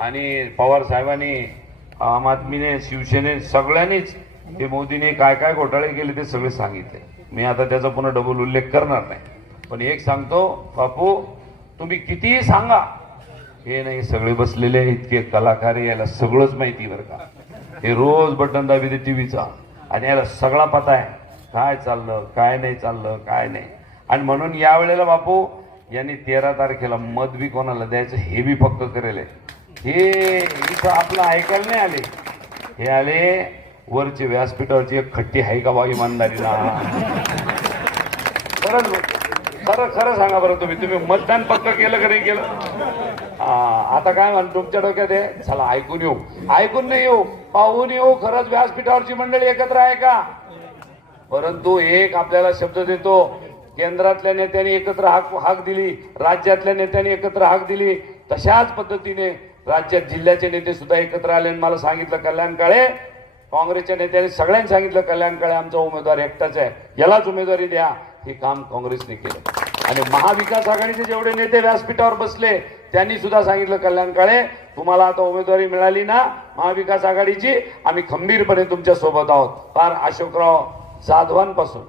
आणि पवार साहेबांनी आम आदमीने शिवसेने सगळ्यांनीच ते मोदीने काय काय घोटाळे केले ते सगळे सांगितले. मी आता त्याचा पुन्हा डबल उल्लेख करणार नाही. पण एक सांगतो बापू तुम्ही कितीही सांगा हे नाही सगळे बसलेले इतके कलाकार याला सगळंच माहिती बरं का. हे रोज बटन दाबी टीव्हीचा. आणि याला सगळा पता आहे. काय चाललं काय नाही चाललं काय नाही. आणि म्हणून या वेळेला बापू यांनी तेरा तारखेला मत बी कोणाला द्यायचं हे बी पक्क करेल आहे. हे इथं आपलं ऐकायला नाही आले. हे आले वरचे व्यासपीठावरची एक खट्टी आहे का बा इमानदारीला? खरंच खरं खरं सांगा बरं तुम्ही. तुम्ही मतदान पक्क केलं का नाही केलं? आता काय म्हण तुमच्या डोक्यात आहे? चला ऐकून येऊ. ऐकून नाही येऊ पाहून येऊ. खरंच व्यासपीठावरची मंडळी एकत्र आहे का? परंतु एक आपल्याला शब्द देतो. केंद्रातल्या नेत्यांनी एकत्र हाक हाक दिली. राज्यातल्या नेत्यांनी एकत्र हाक दिली. तशाच पद्धतीने राज्यात जिल्ह्याचे नेते सुद्धा एकत्र आले आणि मला सांगितलं कल्याण काळे काँग्रेसच्या नेत्याने सगळ्यांनी सांगितलं कल्याण काळे आमचा उमेदवार एकटाच आहे. यालाच उमेदवारी द्या. हे काम काँग्रेसने केलं. आणि महाविकास आघाडीचे जेवढे नेते व्यासपीठावर बसले त्यांनी सुद्धा सांगितलं कल्याण काळे तुम्हाला आता उमेदवारी मिळाली ना महाविकास आघाडीची आम्ही खंबीरपणे तुमच्यासोबत आहोत. फार अशोकराव जाधवांपासून